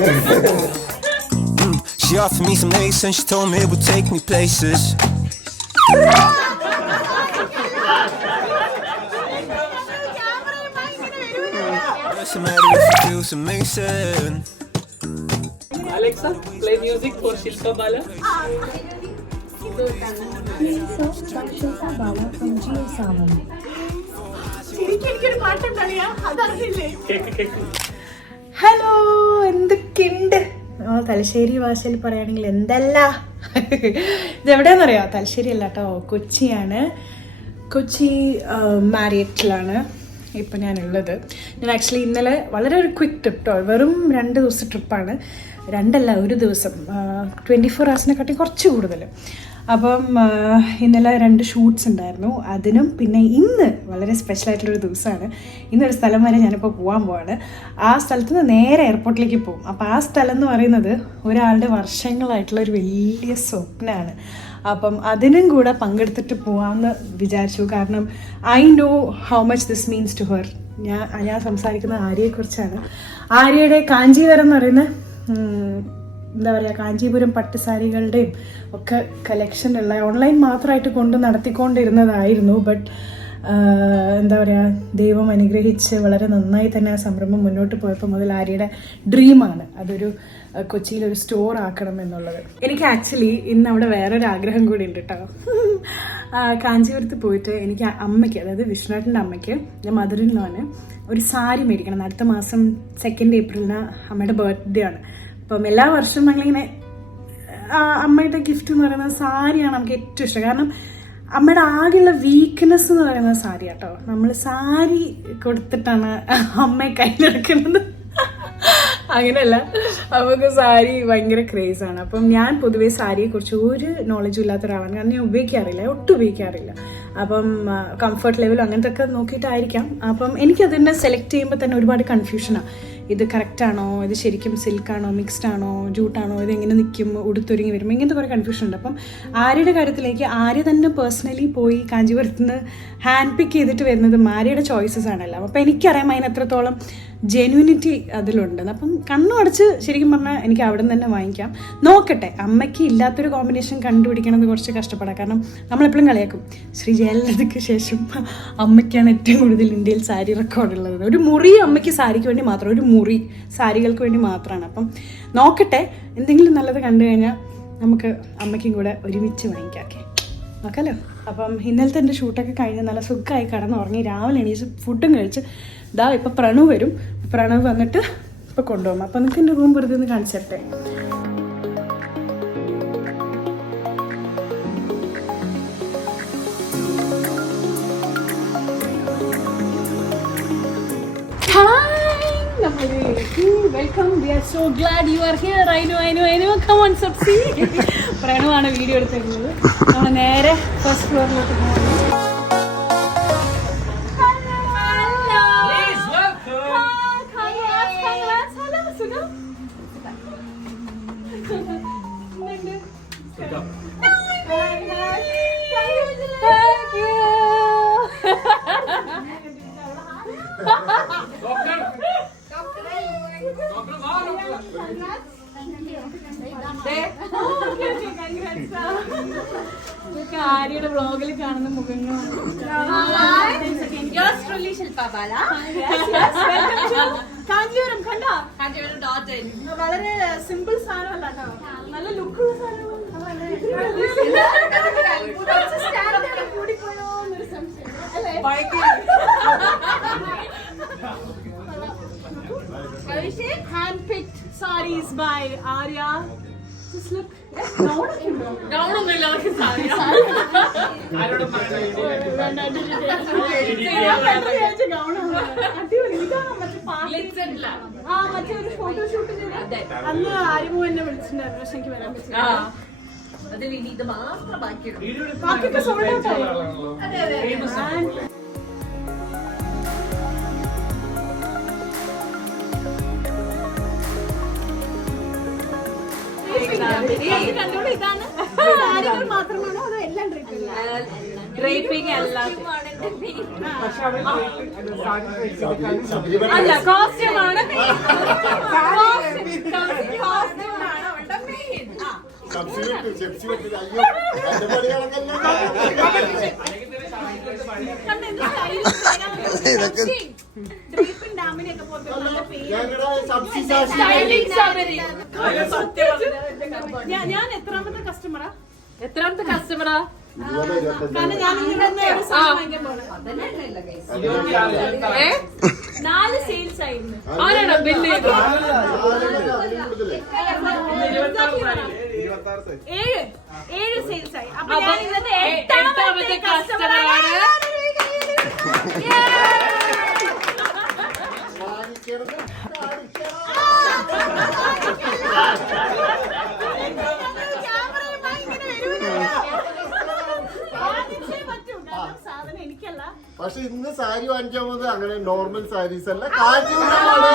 She offered me some lace and she told me it would take me places. Doesn't matter if it feels amazing. Alexa, play music for Shilpa Bala. Hello, എന്തൊക്കെയുണ്ട്? തലശ്ശേരി ഭാഷയിൽ പറയുകയാണെങ്കിൽ എന്തല്ല. ഇതെവിടെയാണെന്നറിയാം? തലശ്ശേരി അല്ല കേട്ടോ, കൊച്ചിയാണ്. കൊച്ചി മാരിയറ്റിലാണ് ഇപ്പം ഞാനുള്ളത്. ഞാൻ ആക്ച്വലി ഇന്നലെ വളരെ ഒരു ക്വിക്ക് ട്രിപ്പ് കേട്ടോ, വെറും 2 ദിവസത്തെ ട്രിപ്പാണ്. 2 അല്ല, 1 ദിവസം, 24 hours കുറച്ച് കൂടുതൽ. അപ്പം ഇന്നലെ 2 ഷൂട്ട്സ് ഉണ്ടായിരുന്നു. അതിനും പിന്നെ ഇന്ന് വളരെ സ്പെഷ്യലായിട്ടുള്ളൊരു ദിവസമാണ്. ഇന്നൊരു സ്ഥലം വരെ ഞാനിപ്പോൾ പോകാൻ പോവാണ്. ആ സ്ഥലത്ത് നിന്ന് നേരെ എയർപോർട്ടിലേക്ക് പോകും. അപ്പോൾ ആ സ്ഥലം എന്ന് പറയുന്നത് ഒരാളുടെ വർഷങ്ങളായിട്ടുള്ളൊരു വലിയ സ്വപ്നമാണ്. അപ്പം അതിനും കൂടെ പങ്കെടുത്തിട്ട് പോകാമെന്ന് വിചാരിച്ചു. കാരണം I know how much this means to her. ഞാൻ സംസാരിക്കുന്ന ആര്യയെക്കുറിച്ചാണ്. ആര്യയുടെ കാഞ്ചീവരം എന്ന് പറയുന്ന എന്താ പറയുക, കാഞ്ചീപുരം പട്ടുസാരികളുടെയും ഒക്കെ കളക്ഷനുള്ള ഓൺലൈൻ മാത്രമായിട്ട് കൊണ്ട് നടത്തിക്കൊണ്ടിരുന്നതായിരുന്നു. ബട്ട് എന്താ പറയുക, ദൈവം അനുഗ്രഹിച്ച് വളരെ നന്നായി തന്നെ ആ സംരംഭം മുന്നോട്ട് പോയപ്പോൾ മുതൽ ആര്യയുടെ ഡ്രീമാണ് അതൊരു കൊച്ചിയിലൊരു സ്റ്റോർ ആക്കണം എന്നുള്ളത്. എനിക്ക് ആക്ച്വലി ഇന്ന് അവിടെ വേറൊരു ആഗ്രഹം കൂടി ഉണ്ട് കേട്ടോ. കാഞ്ചീപുരത്ത് പോയിട്ട് എനിക്ക് അമ്മയ്ക്ക്, അതായത് വിഷ്ണുവേട്ടൻ്റെ അമ്മയ്ക്ക്, ഞാൻ മദറിൻലോന് ഒരു സാരി മേടിക്കണം. അടുത്ത മാസം 2 ഏപ്രിലിന് അമ്മയുടെ ബർത്ത്ഡേ ആണ്. അപ്പം എല്ലാ വർഷവും ഞങ്ങളിങ്ങനെ അമ്മയുടെ ഗിഫ്റ്റ് എന്ന് പറയുന്നത് സാരിയാണ് നമുക്ക് ഏറ്റവും ഇഷ്ടം. കാരണം അമ്മയുടെ ആകെയുള്ള വീക്ക്നെസ് എന്ന് പറയുന്നത് സാരി കേട്ടോ. നമ്മൾ സാരി കൊടുത്തിട്ടാണ് അമ്മയെ കയ്യിലെടുക്കുന്നത്. അങ്ങനെയല്ല, നമുക്ക് സാരി ഭയങ്കര ക്രേസാണ്. അപ്പം ഞാൻ പൊതുവേ സാരിയെക്കുറിച്ച് ഒരു നോളജും ഇല്ലാത്ത ഒരാളാണ്. കാരണം ഞാൻ ഉപയോഗിക്കാറില്ല, ഒട്ടും ഉപയോഗിക്കാറില്ല. അപ്പം കംഫർട്ട് ലെവലും അങ്ങനത്തെ ഒക്കെ നോക്കിയിട്ടായിരിക്കാം. അപ്പം എനിക്കതിനെ സെലക്ട് ചെയ്യുമ്പോൾ തന്നെ ഒരുപാട് കൺഫ്യൂഷനാണ്. ഇത് കറക്റ്റാണോ, ഇത് ശരിക്കും സിൽക്കാണോ, മിക്സ്ഡ് ആണോ, ജൂട്ടാണോ, ഇതെങ്ങനെ നിൽക്കും, ഉടുത്തൊരുങ്ങി വരുമ്പോൾ ഇങ്ങനത്തെ കുറേ കൺഫ്യൂഷൻ ഉണ്ട്. അപ്പം ആര്യയുടെ കാര്യത്തിലേക്ക് ആര്യ തന്നെ പേഴ്സണലി പോയി കാഞ്ചീപുരത്ത് നിന്ന് ഹാൻഡ് പിക്ക് ചെയ്തിട്ട് വരുന്നത് ആര്യയുടെ ചോയ്സസ് ആണല്ലോ. അപ്പം എനിക്കറിയാം അതിന് എത്രത്തോളം ജെന്യൂനിറ്റി അതിലുണ്ട്. അപ്പം കണ്ണു അടച്ച് ശരിക്കും പറഞ്ഞാൽ എനിക്ക് അവിടെ നിന്ന് തന്നെ വാങ്ങിക്കാം. നോക്കട്ടെ, അമ്മയ്ക്ക് ഇല്ലാത്തൊരു കോമ്പിനേഷൻ കണ്ടുപിടിക്കണമെന്ന് കുറച്ച് കഷ്ടപ്പെടാം. കാരണം നമ്മളെപ്പോഴും കളിയാക്കും, ശ്രീ ജയലളിതയ്ക്ക് ശേഷം അമ്മയ്ക്കാണ് ഏറ്റവും കൂടുതൽ ഇന്ത്യയിൽ സാരി റെക്കോർഡുള്ളത്. ഒരു മുറി അമ്മയ്ക്ക് സാരിക്ക് വേണ്ടി മാത്രം, ഒരു മുറി സാരികൾക്ക് വേണ്ടി മാത്രമാണ്. അപ്പം നോക്കട്ടെ, എന്തെങ്കിലും നല്ലത് കണ്ടു കഴിഞ്ഞാൽ നമുക്ക് അമ്മയ്ക്കും കൂടെ ഒരുമിച്ച് വാങ്ങിക്കാം. ഓക്കെ, നോക്കാമല്ലോ. അപ്പം ഇന്നലത്തെ എൻ്റെ ഷൂട്ടൊക്കെ കഴിഞ്ഞ് നല്ല സുഖമായി കിടന്നുറങ്ങി. രാവിലെ എണീച്ച് ഫുഡും കഴിച്ച് ഇതാ ഇപ്പം പ്രണവ് വരും. പ്രണവ് വന്നിട്ട് ഇപ്പം കൊണ്ടുപോകും. അപ്പം നിങ്ങൾക്ക് എൻ്റെ റൂം വെറുതെ ഒന്ന് കാണിച്ചു തരട്ടെ. Welcome. We are so glad you are here. I know. Come on, Sapsi. പ്രണവാണ് വീഡിയോ എടുത്തിരുന്നത്. നമ്മൾ നേരെ ഫസ്റ്റ് ഫ്ലോറിലോട്ട് പോകുന്നു. ആര്യയുടെ വ്ളോഗിൽ കാണുന്ന മുഖങ്ങളാണ്. കാഞ്ചീപുരം കണ്ടോ? വളരെ സിമ്പിൾ സാധനമല്ല കേട്ടോ, നല്ല ലുക്കുള്ള സാധനമാണ്. കൂടിപ്പോയോന്നൊരു സംശയം അല്ലേ? Hand-picked sarees by Arya. Just look. Down on the look is Arya. I don't മറ്റൊരു ഫോട്ടോ ഷൂട്ട് അന്ന് ആര്യമോ എന്നെ വിളിച്ചിട്ടുണ്ടായിരുന്നു. പക്ഷെ എനിക്ക് വരാൻ പറ്റില്ല. ബാക്കിയൊക്കെ സോൾഡ് ഔട്ട് ആയി. ഇതാണ് സാരികൾ മാത്രമാണോ അതോ എല്ലാം ഡ്രൈപ്പിംഗ്? അല്ല കോസ്റ്റ്യൂമാണ് ഞാൻ എത്രാമത്തെ കസ്റ്റമറാ കാരണം ഞാൻ നാല് സെയിൽസ് ആയിരുന്നു. ആരാണോ ബില്ല് ചെയ്തത്? 7 സെയിൽസ് ആയി. അപ്പൊ ഞാൻ ഇന്നത്തെ 8ാമത്തെ കസ്റ്റമറാണ്. പക്ഷെ ഇന്ന് സാരി വാങ്ങിക്കാൻ പോകുന്നത് അങ്ങനെ നോർമൽ സാരീസ് അല്ല, കാഞ്ചീപുരമാണ്.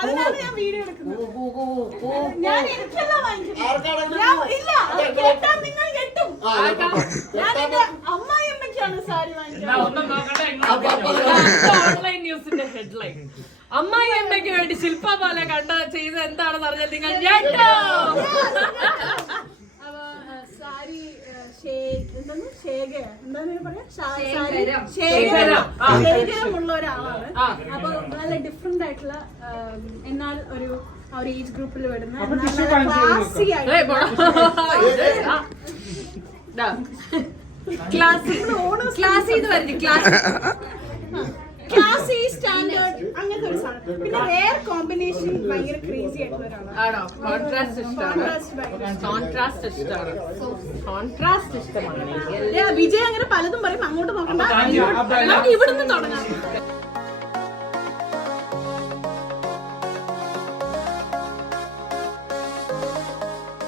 അതിനാണ് ഞാൻ വീഡിയോ എടുക്കുന്നത്. ഞാൻ എനിക്കല്ല വാങ്ങിക്കുന്നത്. ഇല്ല, അത് കേട്ടാൽ നിങ്ങൾ ഞെട്ടും. ഞാൻ എന്റെ അമ്മായിയമ്മയ്ക്കാണ് സാരി ഓൺലൈൻ ന്യൂസിന്റെ ഹെഡ്ലൈൻ. അമ്മായി അമ്മയ്ക്ക് വേണ്ടി ശില്പ ബാല ചെയ്ത് എന്താണെന്ന് അറിഞ്ഞാൽ നിങ്ങൾ ഞെട്ടോ. സാരി ശേഖരമുള്ള ഒരാളാണ്. അപ്പൊ നല്ല ഡിഫറെന്റ് ആയിട്ടുള്ള എന്നാൽ ഒരു ഏജ് ഗ്രൂപ്പിൽ വരുന്ന ക്ലാസി ക്ലാസി സ്റ്റാൻഡേർഡ് അങ്ങനത്തെ ഒരു സാധനം. പിന്നെ റെയർ കോമ്പിനേഷൻ ഭയങ്കര ക്രേസി ആയിട്ടുള്ള ഒരാളാണ്. വിജയ് അങ്ങനെ പലതും പറയും. അങ്ങോട്ട് നോക്കണ്ട, നമുക്ക് ഇവിടുന്ന് തുടങ്ങാം.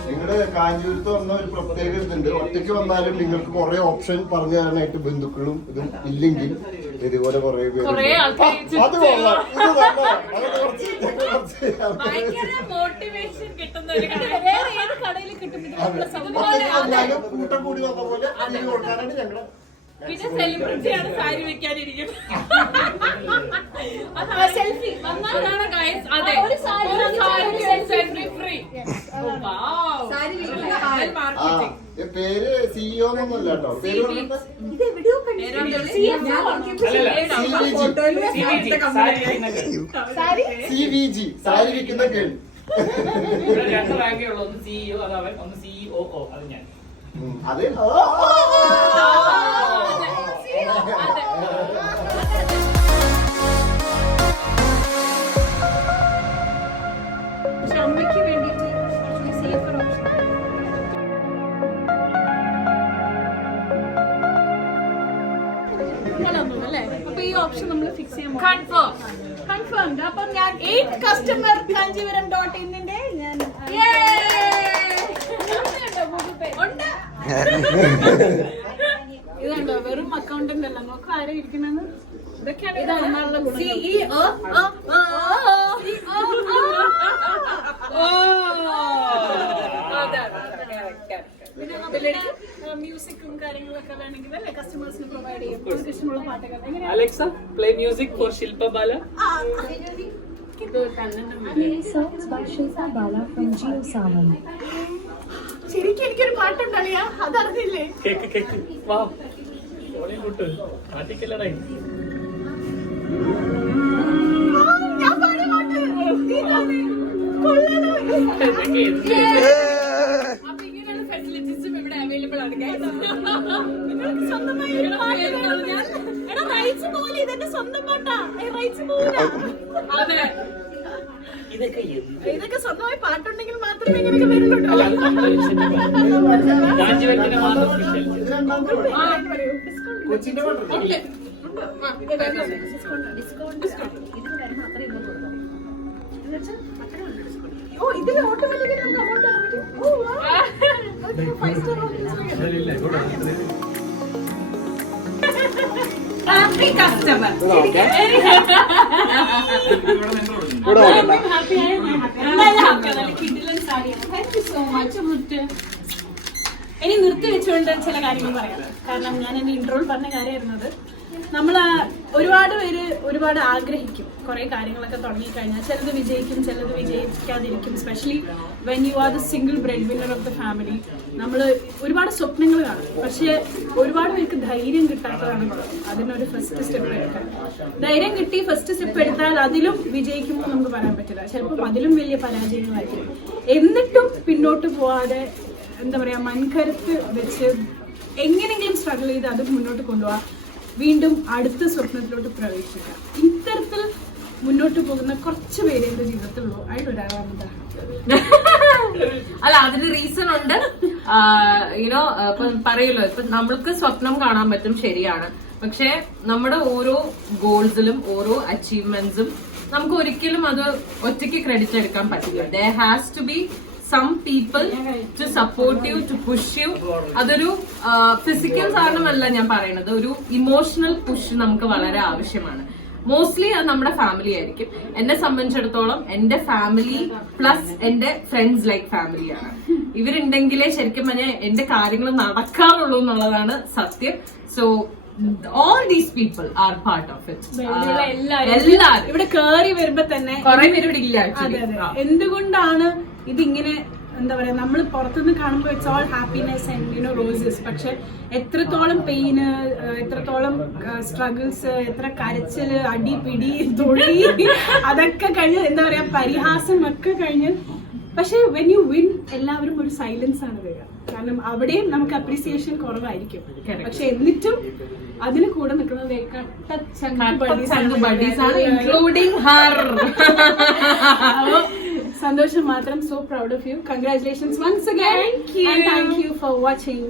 നിങ്ങളുടെ കാഞ്ചീപുരത്ത് വന്ന ഒരു പ്രത്യേക ഇതുണ്ട്. ഒറ്റയ്ക്ക് വന്നാലും നിങ്ങൾക്ക് കുറെ ഓപ്ഷൻ പറഞ്ഞു തരാനായിട്ട് ബന്ധുക്കളും ഇതും ഇല്ലെങ്കിൽ ഇതുപോലെ കുറെ പേര്. അത് കൊള്ളാം, ഇത് കൊള്ളാം. മോട്ടിവേഷൻ കിട്ടുന്ന വന്നാലും കൂട്ടം കൂടി വന്ന പോലെ അതിന് കൊടുക്കാനാണ് ഞങ്ങളുടെ. പിന്നെ സെലിബ്രിറ്റിയാണ് സാരി വെക്കാനിരിക്കും. സെൽഫി വന്നാലാണ് ഗൈസ്. അതെ, ഒരു സാരി ഫ്രീ. പേര് സിഇഒ എന്നൊന്നുമല്ല കേട്ടോ. പേര് CVG, സാരി വിൽക്കുന്ന കേൾ. 2 റാങ്കേ ഉള്ളൂ. ഒന്ന് സിഇഒ, അത് അവൻ. ഒന്ന് COO, അത് ഞാൻ. അതെ. പക്ഷെ അമ്മയ്ക്ക് വേണ്ടിയിട്ട് സേഫർ ഓപ്ഷൻ. അല്ലേ? അപ്പൊ ഈ ഓപ്ഷൻ നമ്മൾ ഫിക്സ് ചെയ്യാൻ കൺഫേം. അപ്പൊ ഞാൻ 8 കസ്റ്റമർ Kanjeevaram.in ഞാൻ ഇതുണ്ടോ? വെറും അക്കൗണ്ടന്റ് അല്ല, നോക്കാം ആരെ ഇരിക്കണെന്ന്. ഇതൊക്കെയാണ് ഇതാണ് CEO. മ്യൂസിക്കും കാര്യങ്ങളൊക്കെ വേണമെങ്കിൽ അല്ലേ കസ്റ്റമേഴ്സിന് പ്രൊവൈഡ് ചെയ്യും. ഇഷ്ടമുള്ള പാട്ടുകൾ. Alexa, play music for Shilpa Bala. Songs by Shilpa Bala from Geo Sawan. ശരിക്കും എനിക്കൊരു പാട്ടുണ്ടറിയാ, അതറിഞ്ഞില്ലേ? കേക്ക് വാ ഓളി കൂട്ട് പാട്ടിക്കല്ലടായി. ഞാൻ പാടിയ പാട്ട് കൊള്ളാലോ. അപ്പൊ ഇങ്ങനെയുള്ള ഫെസിലിറ്റീസും ഇവിടെ അവൈലബിൾ ആണ്. സ്വന്തമായി ഒരു പാട്ട് ഞാൻ റൈറ്റ്സ് പോലെ ഇതെന്റെ സ്വന്തം പാട്ടാ. റൈറ്റ്സ് പോലെ അതെ, ഇതൊക്കെ സ്വന്തമായി പാട്ടുണ്ടെങ്കിൽ മാത്രമേ ഇങ്ങനെയൊക്കെ വരുള്ളൂ. രാജ്യവെക്കിന് മാത്രം സ്പെഷ്യൽ. കൊച്ചിന്റെ പാട്ടുണ്ട്. ഓ ഇതിൽ ഓട്ടോമാറ്റിക്കലി നമുക്ക് amount ആക്കാൻ പറ്റും. ഓ wow. Okay, 5-star hotels. Happy customer. Happy. കിടിലൻ സാരിയാണ്. Thank you so much. ഇനി നിർത്തി വെച്ചുകൊണ്ട് ചില കാര്യങ്ങൾ പറയാം. കാരണം ഞാൻ എന്റെ ഇൻട്രോയിൽ പറഞ്ഞ കാര്യമായിരുന്നത് നമ്മൾ ഒരുപാട് പേര് ഒരുപാട് ആഗ്രഹിക്കും കുറെ കാര്യങ്ങളൊക്കെ തുടങ്ങിക്കഴിഞ്ഞാൽ. ചിലത് വിജയിക്കും, ചിലത് വിജയിക്കാതിരിക്കും. Specially when you are the single breadwinner of the family. നമ്മൾ ഒരുപാട് സ്വപ്നങ്ങൾ കാണും, പക്ഷെ ഒരുപാട് പേർക്ക് ധൈര്യം കിട്ടാത്തതാണ് അതിനൊരു ഫസ്റ്റ് സ്റ്റെപ്പ് എടുക്കാൻ. ധൈര്യം കിട്ടി ഫസ്റ്റ് സ്റ്റെപ്പ് എടുത്താൽ അതിലും വിജയിക്കുമ്പോൾ നമുക്ക് പറയാൻ പറ്റില്ല. ചിലപ്പോൾ അതിലും വലിയ പരാജയങ്ങളായിരിക്കും. എന്നിട്ടും പിന്നോട്ട് പോവാതെ എന്താ പറയാ, മൺകരുത്ത് വെച്ച് എങ്ങനെയെങ്കിലും സ്ട്രഗിൾ ചെയ്ത് അത് മുന്നോട്ട് കൊണ്ടുപോകാം, വീണ്ടും അടുത്ത സ്വപ്നത്തിലോട്ട് പ്രവേശിക്കാം. ഇത്തരത്തിൽ മുന്നോട്ട് പോകുന്ന കുറച്ച് പേര് എന്റെ ജീവിതത്തിലുള്ളൂ. അതിലൊരാളാണ്. അല്ല, അതിന് റീസൺ ഉണ്ട്. യുനോ ഇപ്പൊ പറയുമല്ലോ, ഇപ്പൊ നമ്മൾക്ക് സ്വപ്നം കാണാൻ പറ്റും, ശരിയാണ്. പക്ഷെ നമ്മുടെ ഓരോ ഗോൾസിലും ഓരോ അച്ചീവ്മെന്റ്സും നമുക്ക് ഒരിക്കലും അത് ഒറ്റയ്ക്ക് ക്രെഡിറ്റ് എടുക്കാൻ പറ്റില്ല. there has to be some people to support you, to push you. അതൊരു ഫിസിക്കൽ സാധനമല്ല ഞാൻ പറയുന്നത്, ഒരു ഇമോഷണൽ പുഷ് നമുക്ക് വളരെ ആവശ്യമാണ്. മോസ്റ്റ്ലി അത് നമ്മുടെ ഫാമിലി ആയിരിക്കും. എന്നെ സംബന്ധിച്ചിടത്തോളം എന്റെ ഫാമിലി പ്ലസ് എന്റെ ഫ്രണ്ട്സ് ലൈക്ക് ഫാമിലിയാണ്. ഇവരുണ്ടെങ്കിലേ ശരിക്കും പറഞ്ഞാൽ എന്റെ കാര്യങ്ങൾ നടക്കാറുള്ളൂ എന്നുള്ളതാണ് സത്യം. So all these people are part of it. എല്ലാരും ഇവിടെ കേറി വരുമ്പോ തന്നെ കുറെ പേര് ഇവിടെ ഇല്ല. എന്തുകൊണ്ടാണ് ഇതിങ്ങനെ എന്താ പറയാ, നമ്മൾ പുറത്തുനിന്ന് കാണുമ്പോൾ it's all happiness and you know roses. പക്ഷെ എത്രത്തോളം പെയിന്, എത്രത്തോളം സ്ട്രഗിൾസ്, എത്ര കരച്ചില്, അടി പിടി തൊഴി, അതൊക്കെ കഴിഞ്ഞ് എന്താ പറയാ പരിഹാസം ഒക്കെ കഴിഞ്ഞ്. പക്ഷെ വെൻ യു വിൻ എല്ലാവരും ഒരു സൈലൻസ് ആണ് വരിക. കാരണം അവിടെയും നമുക്ക് അപ്രീസിയേഷൻ കുറവായിരിക്കും. പക്ഷെ എന്നിട്ടും അതിന് കൂടെ നിൽക്കുന്നത് സന്തോഷം മാത്രം. So proud of you. Congratulations once again. Thank you for watching.